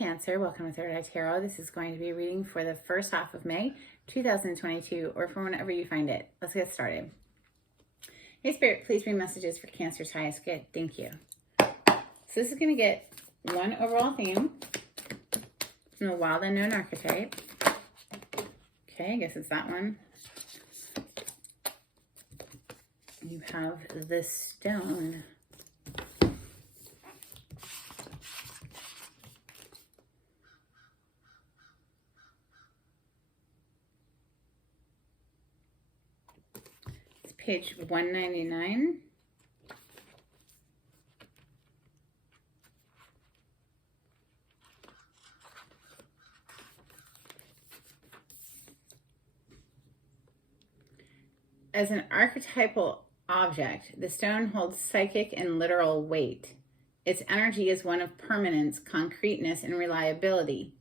Cancer. Welcome to Third Eye Tarot. This is going to be a reading for the first half of May 2022, or for whenever you find it. Let's get started. Hey Spirit, please bring messages for Cancer's highest good. Thank you. So this is going to get one overall theme from the Wild Unknown Archetype. Okay, I guess it's that one. You have the Stone. Page 199. As an archetypal object, the stone holds psychic and literal weight. Its energy is one of permanence, concreteness, and reliability.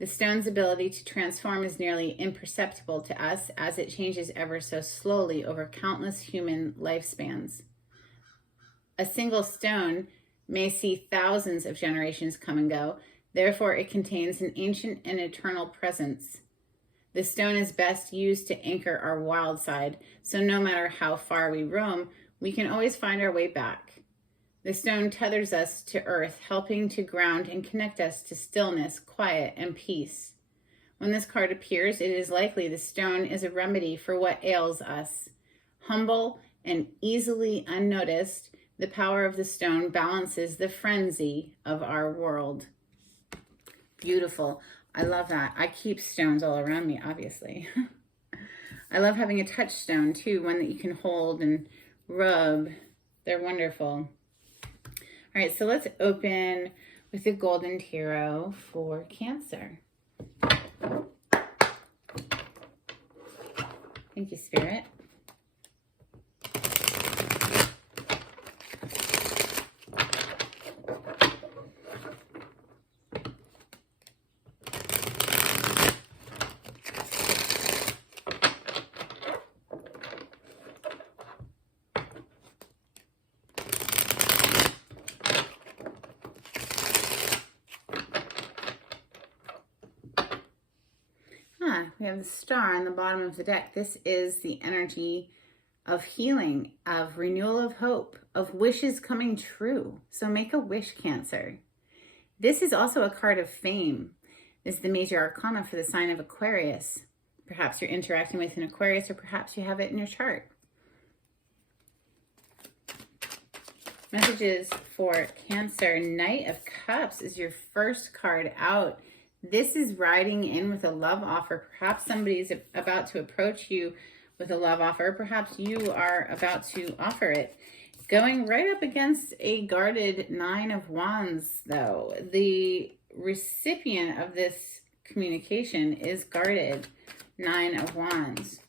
The stone's ability to transform is nearly imperceptible to us as it changes ever so slowly over countless human lifespans. A single stone may see thousands of generations come and go, therefore it contains an ancient and eternal presence. The stone is best used to anchor our wild side, so no matter how far we roam, we can always find our way back. The stone tethers us to earth, helping to ground and connect us to stillness, quiet, and peace. When this card appears, it is likely the stone is a remedy for what ails us. Humble and easily unnoticed, the power of the stone balances the frenzy of our world. Beautiful. I love that. I keep stones all around me, obviously. I love having a touchstone too, one that you can hold and rub. They're wonderful. All right, so let's open with the Golden Tarot for Cancer. Thank you, Spirit. We have the Star on the bottom of the deck. This is the energy of healing, of renewal of hope, of wishes coming true. So make a wish, Cancer. This is also a card of fame. This is the major arcana for the sign of Aquarius. Perhaps you're interacting with an Aquarius, or perhaps you have it in your chart. Messages for Cancer. Knight of Cups is your first card out. This is riding in with a love offer. Perhaps somebody is about to approach you with a love offer. Perhaps you are about to offer it. Going right up against a guarded Nine of Wands, though. The recipient of this communication is guarded. Nine of Wands.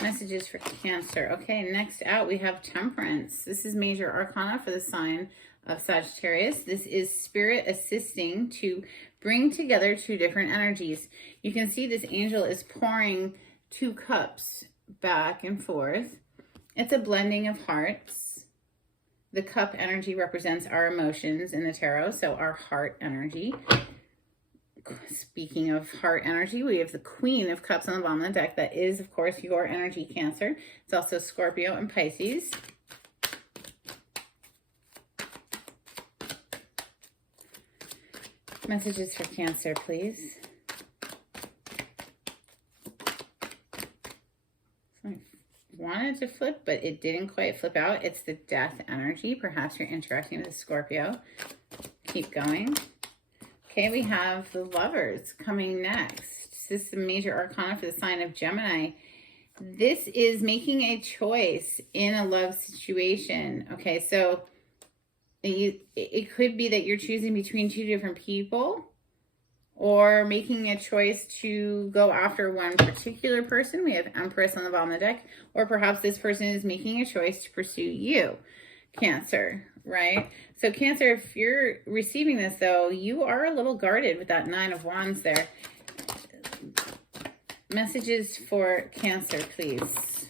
Messages for Cancer. Okay, next out we have Temperance. This is major arcana for the sign of Sagittarius. This is Spirit assisting to bring together two different energies. You can see this angel is pouring two cups back and forth. It's a blending of hearts. The cup energy represents our emotions in the tarot, so our heart energy. Speaking of heart energy, we have the Queen of Cups on the bottom of the deck. That is, of course, your energy, Cancer. It's also Scorpio and Pisces. Messages for Cancer, please. I wanted to flip, but it didn't quite flip out. It's the Death energy. Perhaps you're interacting with a Scorpio. Keep going. Okay, we have the Lovers coming next. This is the major arcana for the sign of Gemini. This is making a choice in a love situation. Okay, so it could be that you're choosing between two different people, or making a choice to go after one particular person. We have Empress on the bottom of the deck. Or perhaps this person is making a choice to pursue you, Cancer, right? So Cancer, if you're receiving this, though, you are a little guarded with that Nine of Wands there. Messages for Cancer, please.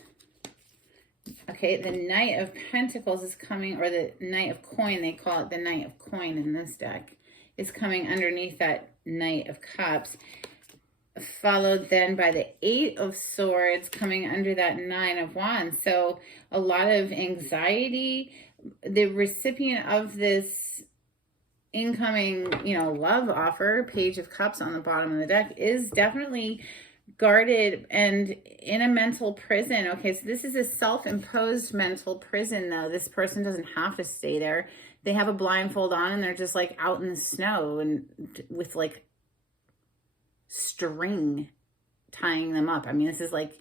Okay, the Knight of Pentacles is coming, or the Knight of Coin. They call it the Knight of Coin in this deck. is coming underneath that Knight of Cups, followed then by the Eight of Swords coming under that Nine of Wands. So a lot of anxiety. The recipient of this incoming, love offer, Page of Cups on the bottom of the deck, is definitely guarded and in a mental prison. Okay, so this is a self-imposed mental prison, though. This person doesn't have to stay there. They have a blindfold on and they're just like out in the snow and with like string tying them up. I mean, this is like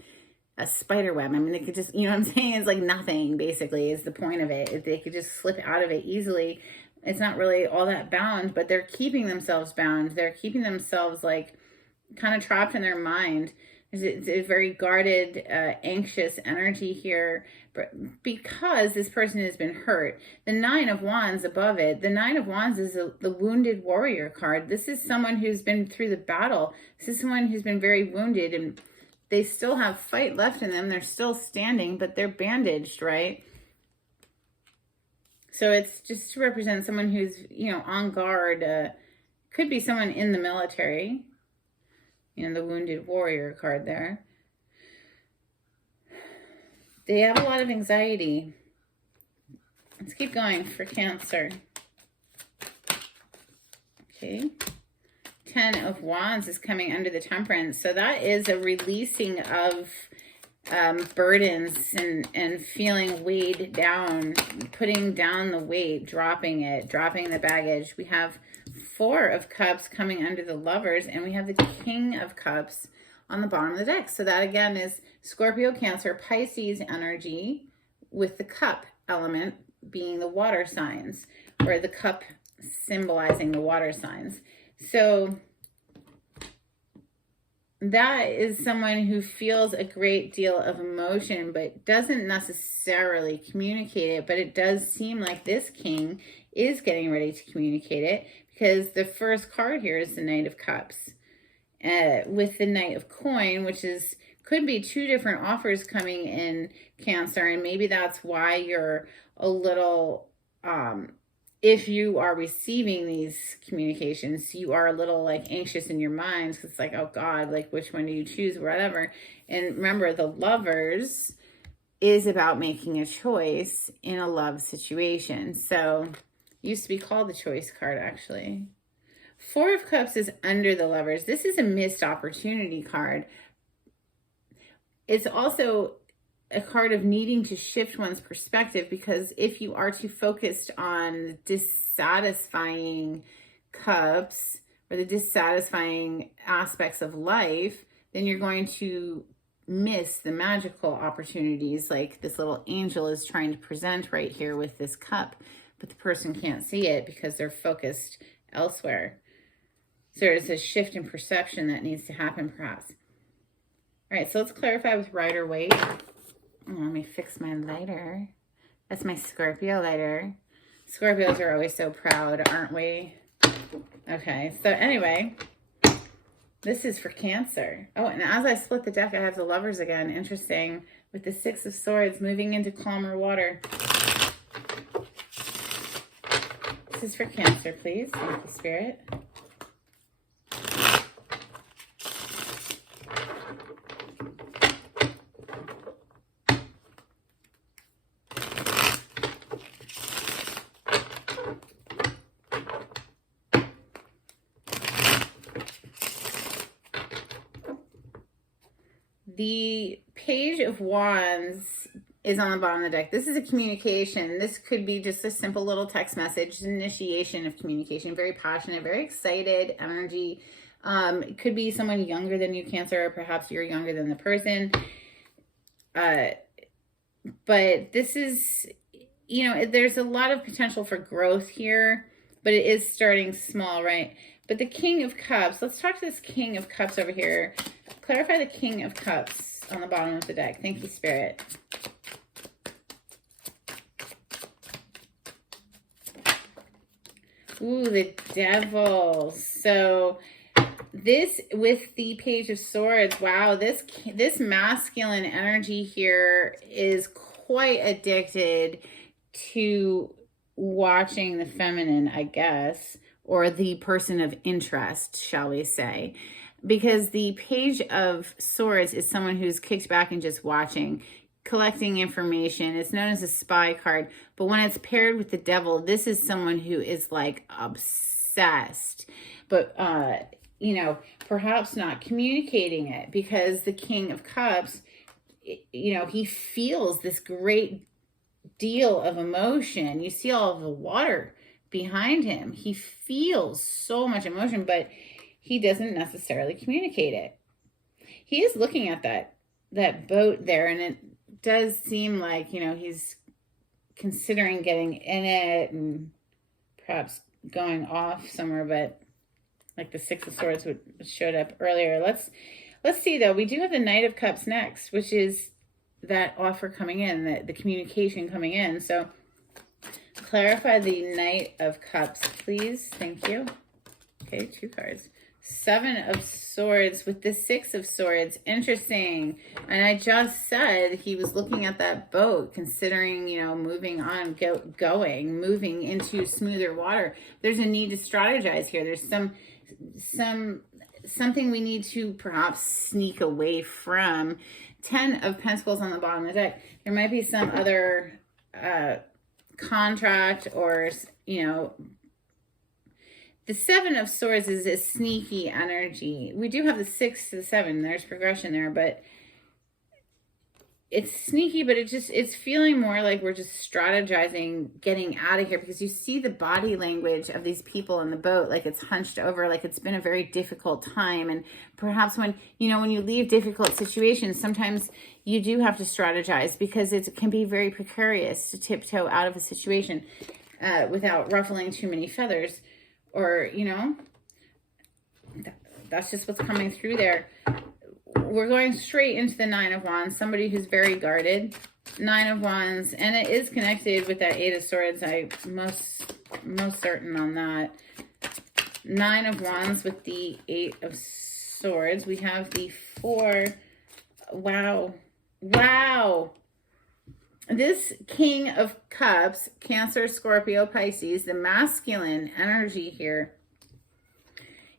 a spider web. I mean, they could just, you know what I'm saying? It's like nothing, basically, is the point of it. If they could just slip out of it easily, it's not really all that bound, but they're keeping themselves bound. They're keeping themselves like kind of trapped in their mind. It's a very guarded, anxious energy here, because this person has been hurt. The Nine of Wands above it, the Nine of Wands is the wounded warrior card. This is someone who's been through the battle. This is someone who's been very wounded, and they still have fight left in them. They're still standing, but they're bandaged, right? So it's just to represent someone who's, on guard. Could be someone in the military. The wounded warrior card there. They have a lot of anxiety. Let's keep going for Cancer. Okay. 10 of Wands is coming under the Temperance. So that is a releasing of burdens and feeling weighed down, putting down the weight, dropping the baggage. We have 4 of Cups coming under the Lovers, and we have the King of Cups on the bottom of the deck. So that again is Scorpio, Cancer, Pisces energy, with the cup element being the water signs, or the cup symbolizing the water signs. So that is someone who feels a great deal of emotion, but doesn't necessarily communicate it. But it does seem like this king is getting ready to communicate it, because the first card here is the Knight of Cups, with the Knight of Coin, which could be 2 different offers coming in, Cancer. And maybe that's why you're a little, if you are receiving these communications, you are a little like anxious in your mind, because it's like, oh God, like which one do you choose, whatever. And remember, the Lovers is about making a choice in a love situation. So used to be called the choice card, actually. 4 of Cups is under the Lovers. This is a missed opportunity card. It's also a card of needing to shift one's perspective, because if you are too focused on dissatisfying cups or the dissatisfying aspects of life, then you're going to miss the magical opportunities like this little angel is trying to present right here with this cup, but the person can't see it because they're focused elsewhere. So there's a shift in perception that needs to happen, perhaps. All right, so let's clarify with Rider-Waite. Let me fix my lighter. That's my Scorpio lighter. Scorpios are always so proud, aren't we? Okay, so anyway, this is for Cancer. Oh, and as I split the deck, I have the Lovers again. Interesting. With the 6 of Swords moving into calmer water. This is for Cancer, please. Thank you, Spirit. The Page of Wands is on the bottom of the deck. This is a communication. This could be just a simple little text message, initiation of communication, very passionate, very excited energy. It could be someone younger than you, Cancer, or perhaps you're younger than the person. But this is, there's a lot of potential for growth here, but it is starting small, right? But the King of Cups, let's talk to this King of Cups over here. Clarify the King of Cups on the bottom of the deck. Thank you, Spirit. Ooh, the Devil. So this with the Page of Swords, wow, this masculine energy here is quite addicted to watching the feminine, I guess, or the person of interest, shall we say. Because the Page of Swords is someone who's kicked back and just watching, collecting information. It's known as a spy card. But when it's paired with the Devil, this is someone who is like obsessed. But, you know, perhaps not communicating it, because the King of Cups, you know, he feels this great deal of emotion. You see all of the water behind him. He feels so much emotion, but he doesn't necessarily communicate it. He is looking at that boat there, and it does seem like, you know, he's considering getting in it and perhaps going off somewhere, but like the Six of Swords showed up earlier. Let's see though. We do have the Knight of Cups next, which is that offer coming in, the communication coming in. So clarify the Knight of Cups, please. Thank you. Okay, 2 cards. 7 of Swords with the 6 of Swords. Interesting. And I just said he was looking at that boat, considering, you know, moving on, moving into smoother water. There's a need to strategize here. There's something we need to perhaps sneak away from. 10 of Pentacles on the bottom of the deck. There might be some other contract, or, you know, the 7 of Swords is a sneaky energy. We do have the 6 to the 7. There's progression there, but it's sneaky, but it's feeling more like we're just strategizing, getting out of here, because you see the body language of these people in the boat, like it's hunched over, like it's been a very difficult time. And perhaps when you leave difficult situations, sometimes you do have to strategize, because it can be very precarious to tiptoe out of a situation without ruffling too many feathers. Or, you know, that's just what's coming through there. We're going straight into the 9 of Wands, somebody who's very guarded. 9 of Wands, and it is connected with that 8 of Swords. I'm most certain on that. 9 of Wands with the 8 of Swords. We have the 4. Wow. This King of Cups, Cancer, Scorpio, Pisces, the masculine energy here,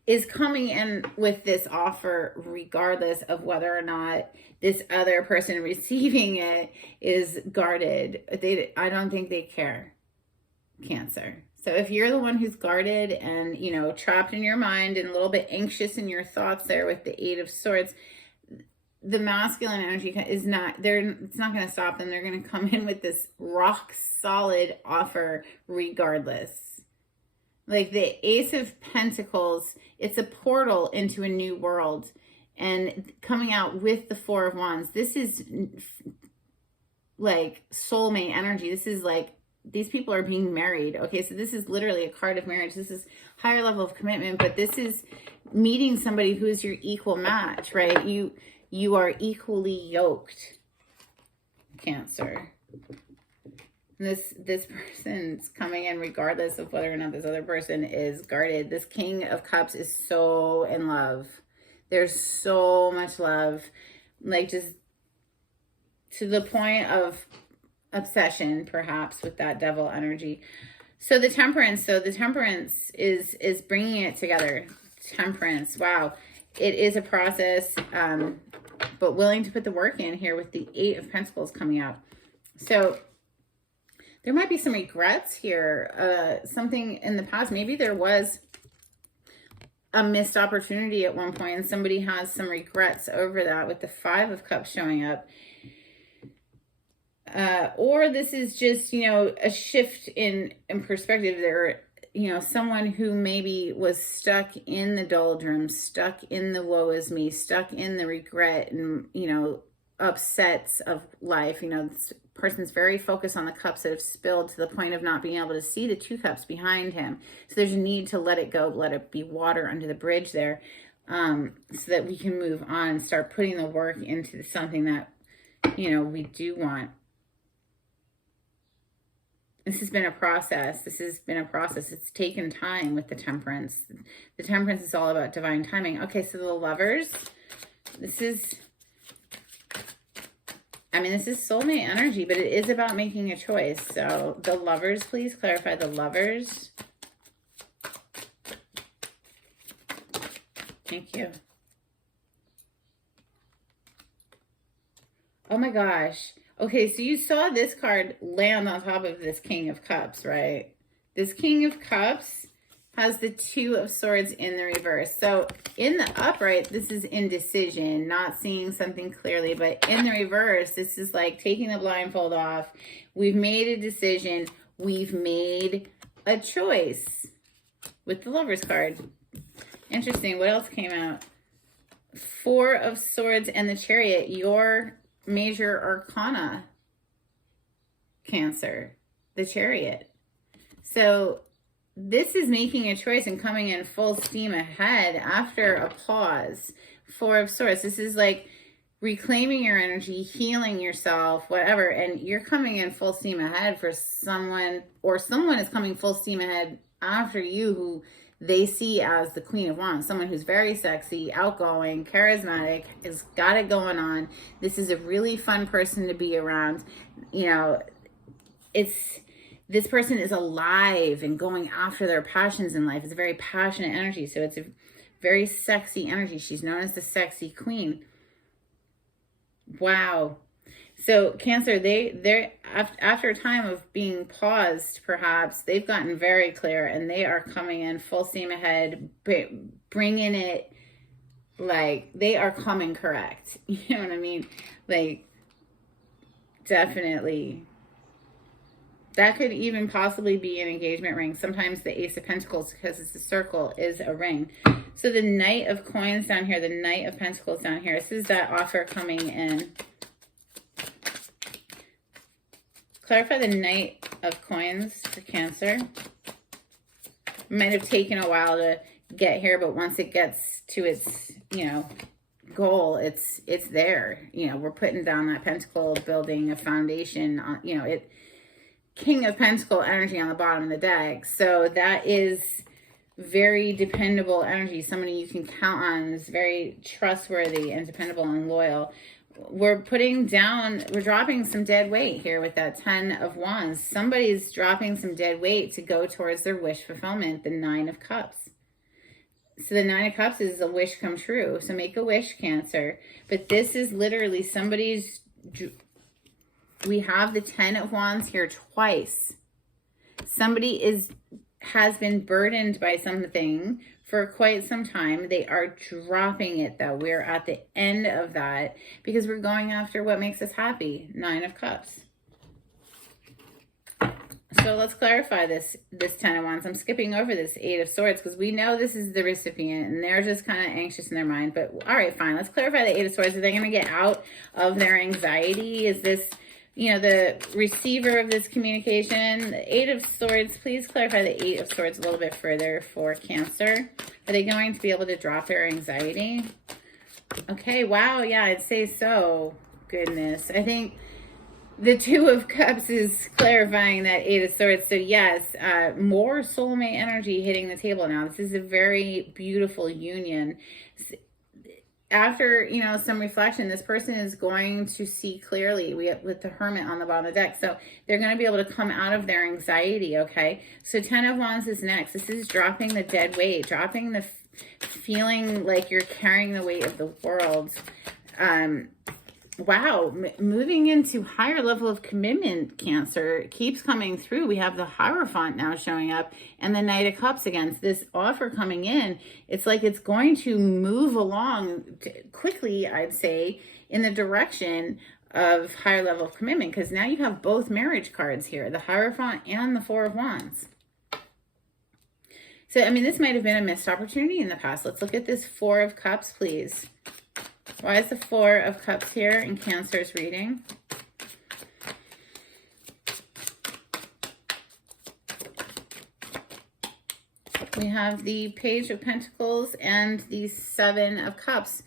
is coming in with this offer regardless of whether or not this other person receiving it is guarded. I don't think they care, Cancer. So if you're the one who's guarded and, you know, trapped in your mind and a little bit anxious in your thoughts there with the 8 of Swords, the masculine energy is not there. It's not going to stop them. They're going to come in with this rock solid offer regardless. Like the Ace of Pentacles, it's a portal into a new world, and coming out with the 4 of Wands. This is like soulmate energy. This is like these people are being married. Okay, so this is literally a card of marriage. This is higher level of commitment, but this is meeting somebody who is your equal match, right? You are equally yoked, Cancer. This person's coming in regardless of whether or not this other person is guarded. This King of Cups is so in love. There's so much love, like just to the point of obsession, perhaps, with that Devil energy. So the Temperance. So the Temperance is bringing it together. Temperance. Wow. It is a process, but willing to put the work in here with the 8 of Pentacles coming out. So there might be some regrets here. Something in the past, maybe there was a missed opportunity at one point and somebody has some regrets over that with the 5 of Cups showing up. Or this is just, you know, a shift in perspective there. You know, someone who maybe was stuck in the doldrums, stuck in the woe is me, stuck in the regret and, you know, upsets of life. You know, this person's very focused on the cups that have spilled to the point of not being able to see the 2 cups behind him. So there's a need to let it go, let it be water under the bridge there, so that we can move on and start putting the work into something that, you know, we do want. This has been a process. It's taken time with the Temperance. The Temperance is all about divine timing. Okay, so the Lovers. This is soulmate energy, but it is about making a choice. So the Lovers, please clarify the Lovers. Thank you. Oh my gosh. Okay, so you saw this card land on top of this King of Cups, right? This King of Cups has the Two of Swords in the reverse. So in the upright, this is indecision, not seeing something clearly. But in the reverse, this is like taking the blindfold off. We've made a decision. We've made a choice with the Lover's card. Interesting. What else came out? Four of Swords and the Chariot. Your major arcana, Cancer, the Chariot. So this is making a choice and coming in full steam ahead after a pause. Four of Swords. This is like reclaiming your energy, healing yourself, whatever. And you're coming in full steam ahead for someone, or someone is coming full steam ahead after you who they see as the Queen of Wands, someone who's very sexy, outgoing, charismatic, has got it going on. This is a really fun person to be around. You know, this person is alive and going after their passions in life. It's a very passionate energy. So it's a very sexy energy. She's known as the sexy queen. Wow. So Cancer, they're after a time of being paused, perhaps, they've gotten very clear and they are coming in full steam ahead, bringing it, like, they are coming correct. You know what I mean? Like, definitely. That could even possibly be an engagement ring. Sometimes the Ace of Pentacles, because it's a circle, is a ring. So the Knight of Coins down here, the Knight of Pentacles down here, this is that offer coming in. Clarify the Knight of Coins for Cancer. It might have taken a while to get here, but once it gets to its, you know, goal, it's there. You know, we're putting down that pentacle, building a foundation on, you know, it. King of Pentacle energy on the bottom of the deck. So that is very dependable energy. Somebody you can count on, is very trustworthy and dependable and loyal. We're dropping some dead weight here with that 10 of Wands. Somebody's dropping some dead weight to go towards their wish fulfillment, the 9 of Cups. So the 9 of Cups is a wish come true. So make a wish, Cancer. But this is literally somebody's... We have the 10 of Wands here twice. Somebody has been burdened by something for quite some time. They are dropping it, though. We're at the end of that because we're going after what makes us happy. 9 of Cups. So let's clarify this 10 of Wands. I'm skipping over this 8 of Swords because we know this is the recipient and they're just kind of anxious in their mind. But all right, fine. Let's clarify the 8 of Swords. Are they going to get out of their anxiety? Is this... you know, the receiver of this communication? The 8 of Swords, please clarify the 8 of Swords a little bit further for Cancer. Are they going to be able to drop their anxiety? Okay, wow, yeah, I'd say so. Goodness. I think the 2 of Cups is clarifying that 8 of Swords. So yes, more soulmate energy hitting the table now. This is a very beautiful union. After, you know, some reflection, this person is going to see clearly with the Hermit on the bottom of the deck. So they're going to be able to come out of their anxiety, okay? So 10 of Wands is next. This is dropping the dead weight, dropping the feeling like you're carrying the weight of the world. Wow, moving into higher level of commitment, Cancer, keeps coming through. We have the Hierophant now showing up and the Knight of Cups again. So this offer coming in, it's like it's going to move along quickly, I'd say, in the direction of higher level of commitment, because now you have both marriage cards here, the Hierophant and the 4 of Wands. So, I mean, this might have been a missed opportunity in the past. Let's look at this 4 of Cups, please. Why is the 4 of Cups here in Cancer's reading? We have the Page of Pentacles and the 7 of Cups.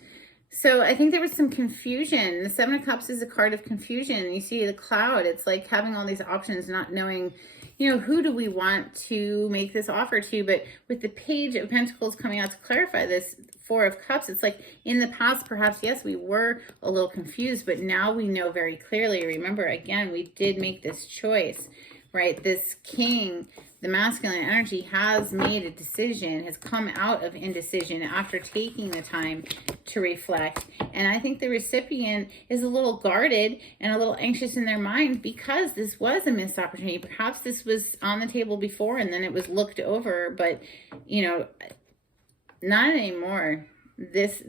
So I think there was some confusion. The 7 of Cups is a card of confusion. You see the cloud. It's like having all these options, not knowing, you know, who do we want to make this offer to? But with the Page of Pentacles coming out to clarify this 4 of Cups, it's like in the past, perhaps, yes, we were a little confused, but now we know very clearly. Remember, again, we did make this choice, right? This King, the masculine energy has made a decision, has come out of indecision after taking the time to reflect. And I think the recipient is a little guarded and a little anxious in their mind because this was a missed opportunity. Perhaps this was on the table before and then it was looked over, but not anymore. This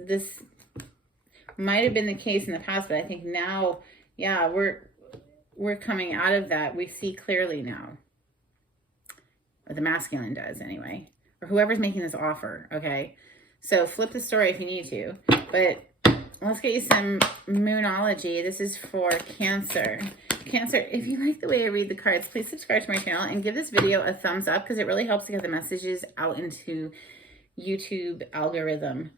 might have been the case in the past, but I think now, yeah, we're coming out of that. We see clearly now. Or the masculine does anyway. Or whoever's making this offer, okay? So flip the story if you need to. But let's get you some Moonology. This is for Cancer. Cancer, if you like the way I read the cards, please subscribe to my channel and give this video a thumbs up because it really helps to get the messages out into YouTube algorithm.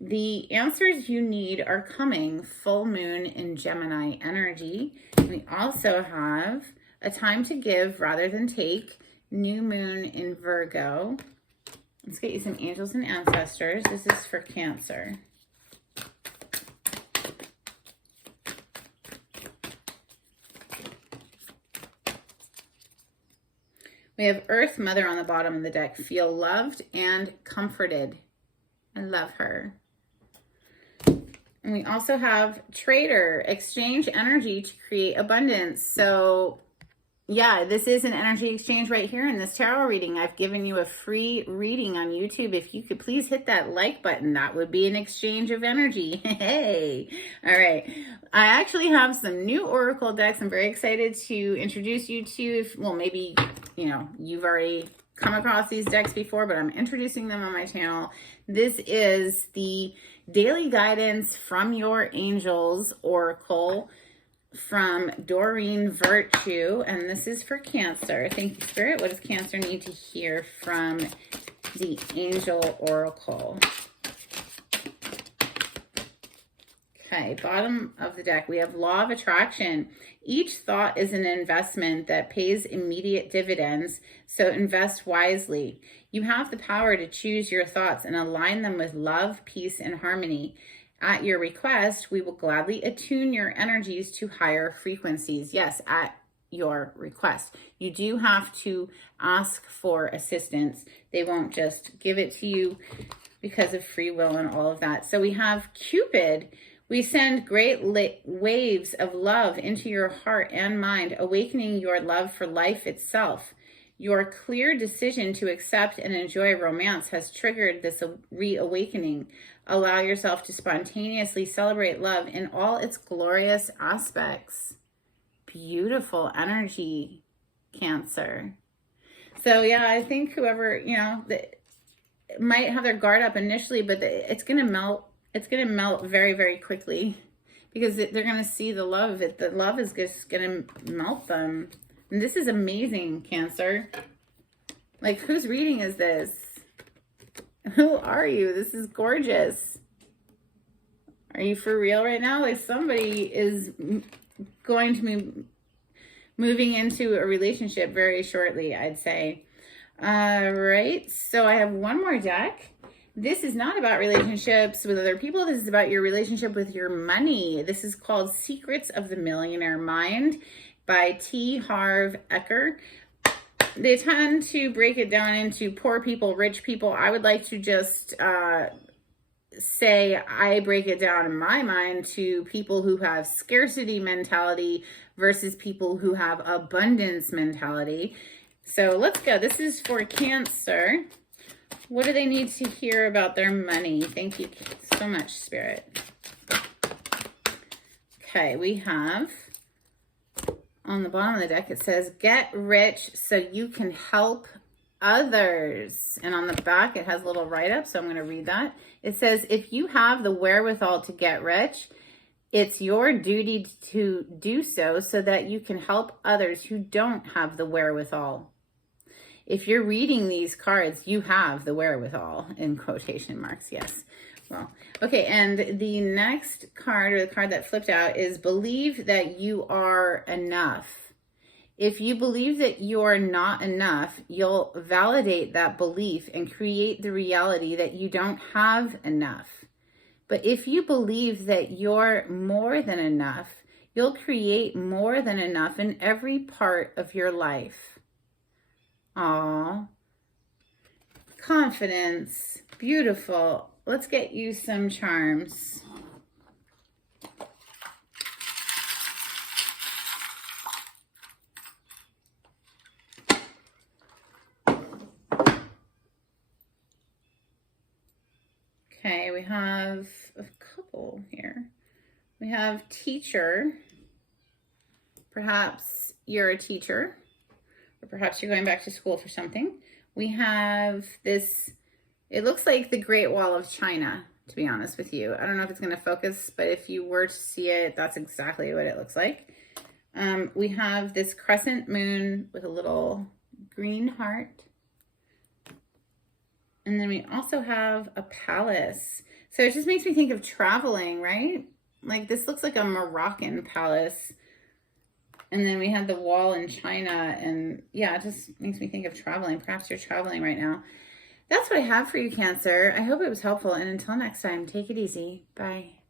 The answers you need are coming. Full moon in Gemini energy. We also have a time to give rather than take. New moon in Virgo. Let's get you some angels and ancestors. This is for Cancer. We have Earth Mother on the bottom of the deck. Feel loved and comforted. I love her. And we also have Trader. Exchange energy to create abundance. So yeah, this is an energy exchange right here in this tarot reading. I've given you a free reading on YouTube. If you could please hit that like button, that would be an exchange of energy. Hey, all right. I actually have some new Oracle decks I'm very excited to introduce you to. Well, maybe, you've already come across these decks before, but I'm introducing them on my channel. This is the Daily Guidance from Your Angels Oracle from Doreen Virtue, and this is for Cancer. Thank you, Spirit. What does Cancer need to hear from the Angel Oracle? Okay, bottom of the deck, we have Law of Attraction. Each thought is an investment that pays immediate dividends, so invest wisely. You have the power to choose your thoughts and align them with love, peace, and harmony. At your request, we will gladly attune your energies to higher frequencies. Yes, at your request. You do have to ask for assistance. They won't just give it to you because of free will and all of that. So we have Cupid. We send great waves of love into your heart and mind, awakening your love for life itself. Your clear decision to accept and enjoy romance has triggered this reawakening. Allow yourself to spontaneously celebrate love in all its glorious aspects. Beautiful energy, Cancer. So yeah, I think whoever, might have their guard up initially, but it's going to melt. It's going to melt very, very quickly because they're going to see the love. The love is just going to melt them. And this is amazing, Cancer. Like, whose reading is this? Who are you? This is gorgeous. Are you for real right now? Like, somebody is going to be moving into a relationship very shortly, I'd say. All right. So I have one more deck. This is not about relationships with other people. This is about your relationship with your money. This is called Secrets of the Millionaire Mind by T. Harv Eker. They tend to break it down into poor people, rich people. I would like to just say I break it down in my mind to people who have scarcity mentality versus people who have abundance mentality. So let's go. This is for Cancer. What do they need to hear about their money? Thank you so much, Spirit. Okay, we have on the bottom of the deck, it says, get rich so you can help others. And on the back, it has a little write-up, so I'm going to read that. It says, if you have the wherewithal to get rich, it's your duty to do so that you can help others who don't have the wherewithal. If you're reading these cards, you have the wherewithal, in quotation marks, yes. Well, okay, and the next card, or the card that flipped out, is believe that you are enough. If you believe that you're not enough, you'll validate that belief and create the reality that you don't have enough. But if you believe that you're more than enough, you'll create more than enough in every part of your life. Aw. Confidence. Beautiful. Let's get you some charms. Okay, we have a couple here. We have teacher. Perhaps you're a teacher, or perhaps you're going back to school for something. We have this, it looks like the Great Wall of China, to be honest with you. I don't know if it's going to focus, but if you were to see it, that's exactly what it looks like. We have this crescent moon with a little green heart. And then we also have a palace. So it just makes me think of traveling, right? Like this looks like a Moroccan palace. And then we had the wall in China. And yeah, it just makes me think of traveling. Perhaps you're traveling right now. That's what I have for you, Cancer. I hope it was helpful. And until next time, take it easy. Bye.